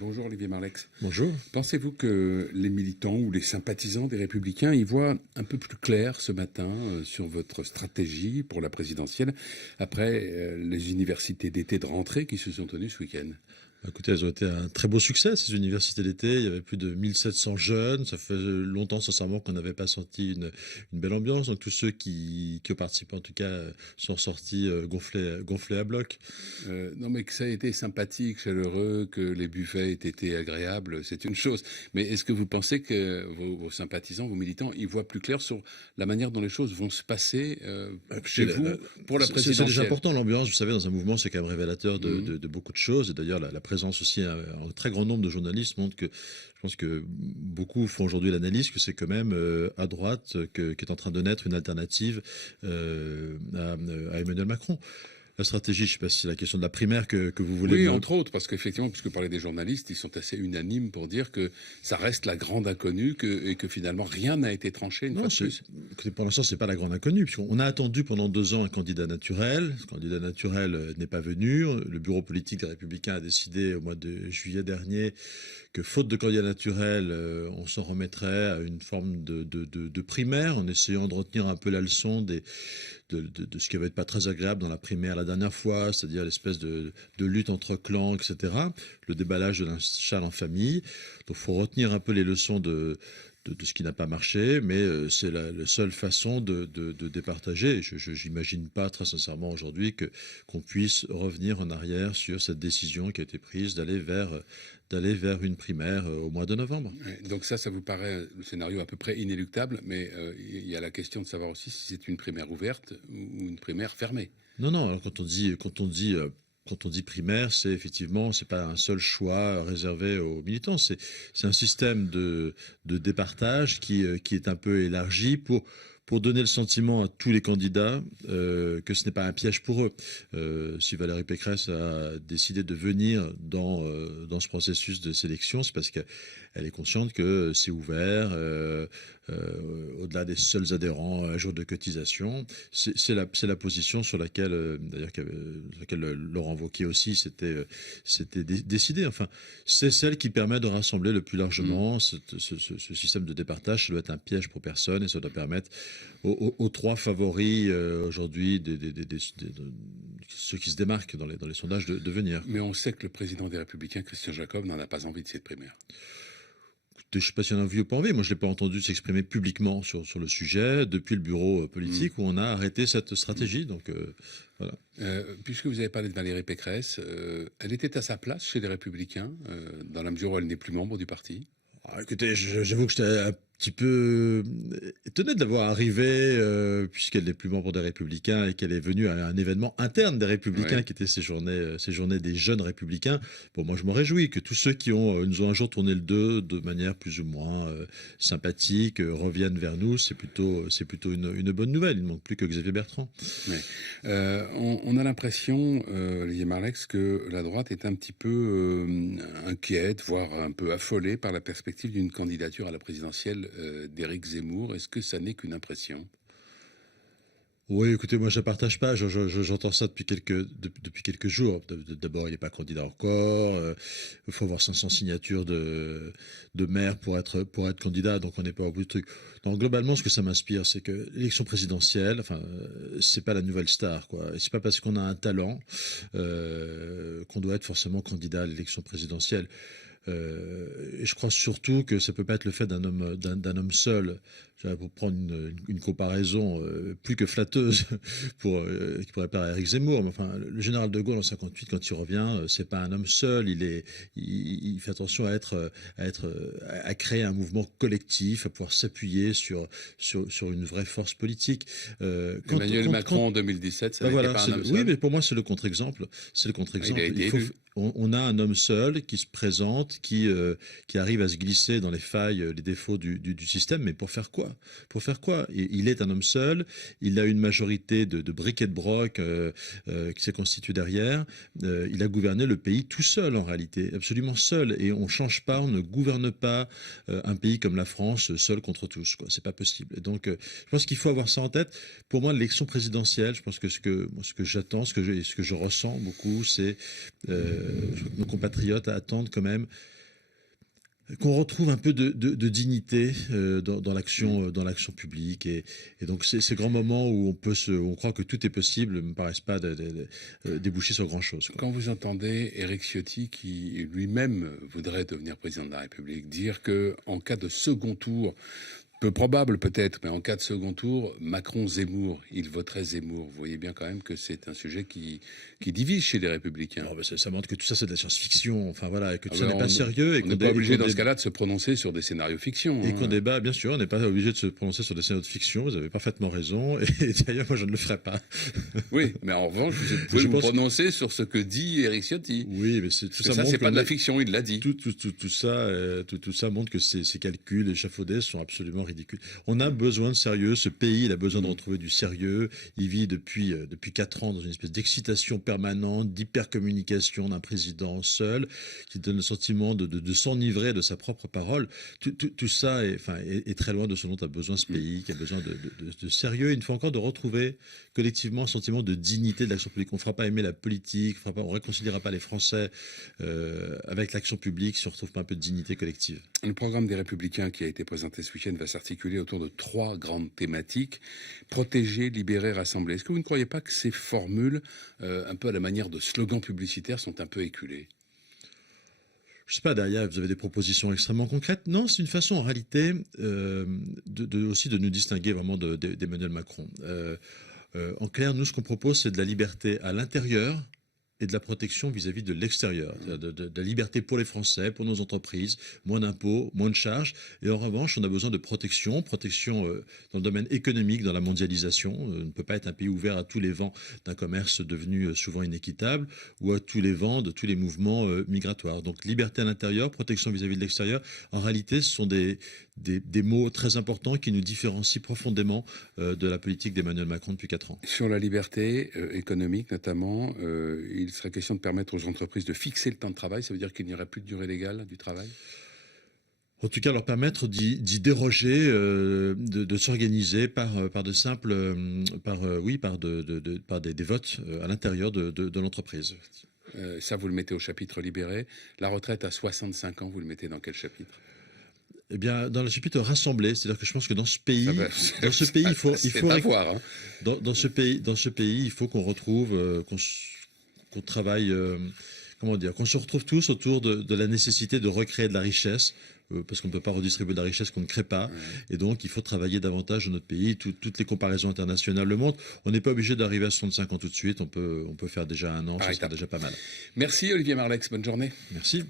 Bonjour Olivier Marleix. Bonjour. Pensez-vous que les militants ou les sympathisants des Républicains y voient un peu plus clair ce matin sur votre stratégie pour la présidentielle après les universités d'été de rentrée qui se sont tenues ce week-end? Écoutez, elles ont été un très beau succès, ces universités d'été. Il y avait plus de 1700 jeunes. Ça fait longtemps, sincèrement, qu'on n'avait pas senti une belle ambiance. Donc, tous ceux qui ont participé, en tout cas, sont sortis gonflés à bloc. Non, mais que ça a été sympathique, chaleureux, que les buffets aient été agréables, c'est une chose. Mais est-ce que vous pensez que vos sympathisants, vos militants, y voient plus clair sur la manière dont les choses vont se passer chez vous pour la présidentielle? C'est déjà important, l'ambiance. Vous savez, dans un mouvement, c'est quand même révélateur de beaucoup de choses. Et d'ailleurs, la présence aussi, un très grand nombre de journalistes montre que je pense que beaucoup font aujourd'hui l'analyse que c'est quand même à droite qu'est en train de naître une alternative à Emmanuel Macron. La stratégie, je ne sais pas si c'est la question de la primaire que vous voulez... Oui, entre autres, parce qu'effectivement, puisque vous parlez des journalistes, ils sont assez unanimes pour dire que ça reste la grande inconnue et que finalement rien n'a été tranché une fois de plus. Écoutez, pour l'instant, ce n'est pas la grande inconnue, puisqu'on a attendu pendant 2 ans un candidat naturel. Ce candidat naturel n'est pas venu. Le bureau politique des Républicains a décidé au mois de juillet dernier que, faute de candidat naturel, on s'en remettrait à une forme de primaire, en essayant de retenir un peu la leçon de ce qui n'avait pas très agréable dans la primaire la dernière fois, c'est-à-dire l'espèce de lutte entre clans, etc., le déballage de l'inchal en famille. Donc il faut retenir un peu les leçons de ce qui n'a pas marché, mais c'est la seule façon de départager. Je n'imagine pas très sincèrement aujourd'hui qu'on puisse revenir en arrière sur cette décision qui a été prise d'aller vers une primaire au mois de novembre. Donc ça vous paraît le scénario à peu près inéluctable, mais il y a la question de savoir aussi si c'est une primaire ouverte ou une primaire fermée. Non. Alors quand on dit primaire, c'est effectivement, c'est pas un seul choix réservé aux militants. C'est un système de départage qui est un peu élargi pour donner le sentiment à tous les candidats que ce n'est pas un piège pour eux. Si Valérie Pécresse a décidé de venir dans ce processus de sélection, c'est parce qu'elle est consciente que c'est ouvert, au-delà des seuls adhérents à jour de cotisation. C'est la position sur laquelle, d'ailleurs, Laurent Wauquiez aussi s'était décidé. Enfin, c'est celle qui permet de rassembler le plus largement. Ce système de départage, ça doit être un piège pour personne et ça doit permettre aux 3 favoris aujourd'hui, ceux qui se démarquent dans les sondages, de venir. Mais on sait que le président des Républicains, Christian Jacob, n'en a pas envie de cette primaire. Je ne sais pas s'il y en a envie ou pas envie. Moi, je ne l'ai pas entendu s'exprimer publiquement sur le sujet depuis le bureau politique où on a arrêté cette stratégie. Donc, voilà. Puisque vous avez parlé de Valérie Pécresse, elle était à sa place chez les Républicains, dans la mesure où elle n'est plus membre du parti? Écoutez, j'avoue que j'étais un petit peu étonné de la voir arriver, puisqu'elle n'est plus membre des Républicains et qu'elle est venue à un événement interne des Républicains qui était ces journées des jeunes Républicains. Bon, moi, je me réjouis que tous ceux qui nous ont un jour tourné le dos de manière plus ou moins sympathique reviennent vers nous. C'est plutôt une bonne nouvelle. Il ne manque plus que Xavier Bertrand. On a l'impression, Olivier Marleix, que la droite est un petit peu inquiète, voire un peu affolée par la perspective d'une candidature à la présidentielle d'Éric Zemmour. Est-ce que ça n'est qu'une impression? Oui, écoutez, moi je ne partage pas. J'entends ça depuis quelques jours. D'abord, il n'est pas candidat encore. Il faut avoir 500 signatures de maires pour être candidat, donc on n'est pas au bout du truc. Donc globalement, ce que ça m'inspire, c'est que l'élection présidentielle, c'est pas la nouvelle star, quoi. Et c'est pas parce qu'on a un talent qu'on doit être forcément candidat à l'élection présidentielle. Et je crois surtout que ça peut pas être le fait d'un homme seul. Pour prendre une comparaison plus que flatteuse qui pourrait plaire à Éric Zemmour, mais enfin, le général de Gaulle en 58, quand il revient, c'est pas un homme seul. Il fait attention à créer un mouvement collectif, à pouvoir s'appuyer sur une vraie force politique. Emmanuel Macron en 2017, ça n'était pas un homme seul. Oui, mais pour moi, c'est le contre-exemple. On a un homme seul qui se présente, qui arrive à se glisser dans les failles, les défauts du système, mais pour faire quoi? quoi? Pour faire quoi? Il est un homme seul, il a une majorité de bric et de broc qui s'est constituée derrière. Il a gouverné le pays tout seul en réalité, absolument seul. Et on ne change pas, on ne gouverne pas un pays comme la France seul contre tous, quoi. C'est pas possible. Et donc, je pense qu'il faut avoir ça en tête. Pour moi, l'élection présidentielle, je pense que ce que j'attends, ce que je ressens beaucoup, c'est nos compatriotes attendent quand même qu'on retrouve un peu de dignité dans l'action publique, et donc ces grands moments où on croit que tout est possible ne me paraissent pas déboucher sur grand chose, quoi. Quand vous entendez Éric Ciotti, qui lui-même voudrait devenir président de la République, dire que en cas de second tour, peu probable peut-être, mais en cas de second tour, Macron-Zemmour, il voterait Zemmour. Vous voyez bien quand même que c'est un sujet qui divise chez les Républicains. Non, ça montre que tout ça c'est de la science-fiction, enfin voilà, et que tout ça n'est pas sérieux. Et on n'est pas obligé dans ce cas-là de se prononcer sur des scénarios fiction. Et qu'on débat, bien sûr, on n'est pas obligé de se prononcer sur des scénarios de fiction, vous avez parfaitement raison, et d'ailleurs moi je ne le ferai pas. Oui, mais en revanche, vous pouvez vous prononcer sur ce que dit Éric Ciotti. Oui, mais tout ça, c'est pas de la fiction, il l'a dit. Tout ça montre que ces calculs échafaudés sont absolument ridicules. On a besoin de sérieux, ce pays il a besoin de retrouver du sérieux, il vit depuis 4 ans dans une espèce d'excitation permanente, d'hypercommunication d'un président seul, qui donne le sentiment de s'enivrer de sa propre parole. Tout ça est très loin de ce dont a besoin ce pays, qui a besoin de sérieux, une fois encore de retrouver collectivement un sentiment de dignité de l'action publique. On ne fera pas aimer la politique, on ne réconciliera pas les Français avec l'action publique si on ne retrouve pas un peu de dignité collective. Le programme des Républicains qui a été présenté ce week-end va s'articuler autour de 3 grandes thématiques: protéger, libérer, rassembler. Est-ce que vous ne croyez pas que ces formules, un peu à la manière de slogans publicitaires, sont un peu éculées? Je ne sais pas, derrière, vous avez des propositions extrêmement concrètes. Non, c'est une façon, en réalité, aussi de nous distinguer vraiment d'Emmanuel Macron. En clair, nous, ce qu'on propose, c'est de la liberté à l'intérieur et de la protection vis-à-vis de l'extérieur, de la liberté pour les Français, pour nos entreprises, moins d'impôts, moins de charges. Et en revanche, on a besoin de protection dans le domaine économique, dans la mondialisation. On ne peut pas être un pays ouvert à tous les vents d'un commerce devenu souvent inéquitable, ou à tous les vents de tous les mouvements migratoires. Donc liberté à l'intérieur, protection vis-à-vis de l'extérieur, en réalité, ce sont des mots très importants qui nous différencient profondément de la politique d'Emmanuel Macron depuis 4 ans. Sur la liberté économique notamment, il serait question de permettre aux entreprises de fixer le temps de travail. Ça veut dire qu'il n'y aurait plus de durée légale du travail? En tout cas, leur permettre d'y déroger, de s'organiser par des votes à l'intérieur de l'entreprise. Ça, vous le mettez au chapitre libéré. La retraite à 65 ans, vous le mettez dans quel chapitre? Eh bien, dans le chapitre rassemblé, c'est-à-dire que je pense que dans ce pays, il faut dans ce pays, il faut qu'on retrouve, qu'on travaille, qu'on se retrouve tous autour de la nécessité de recréer de la richesse, parce qu'on ne peut pas redistribuer de la richesse qu'on ne crée pas. Et donc, il faut travailler davantage dans notre pays. Toutes les comparaisons internationales le montrent. On n'est pas obligé d'arriver à 65 ans tout de suite. On peut faire déjà 1 an, ça sera déjà pas mal. Merci Olivier Marleix, bonne journée. Merci.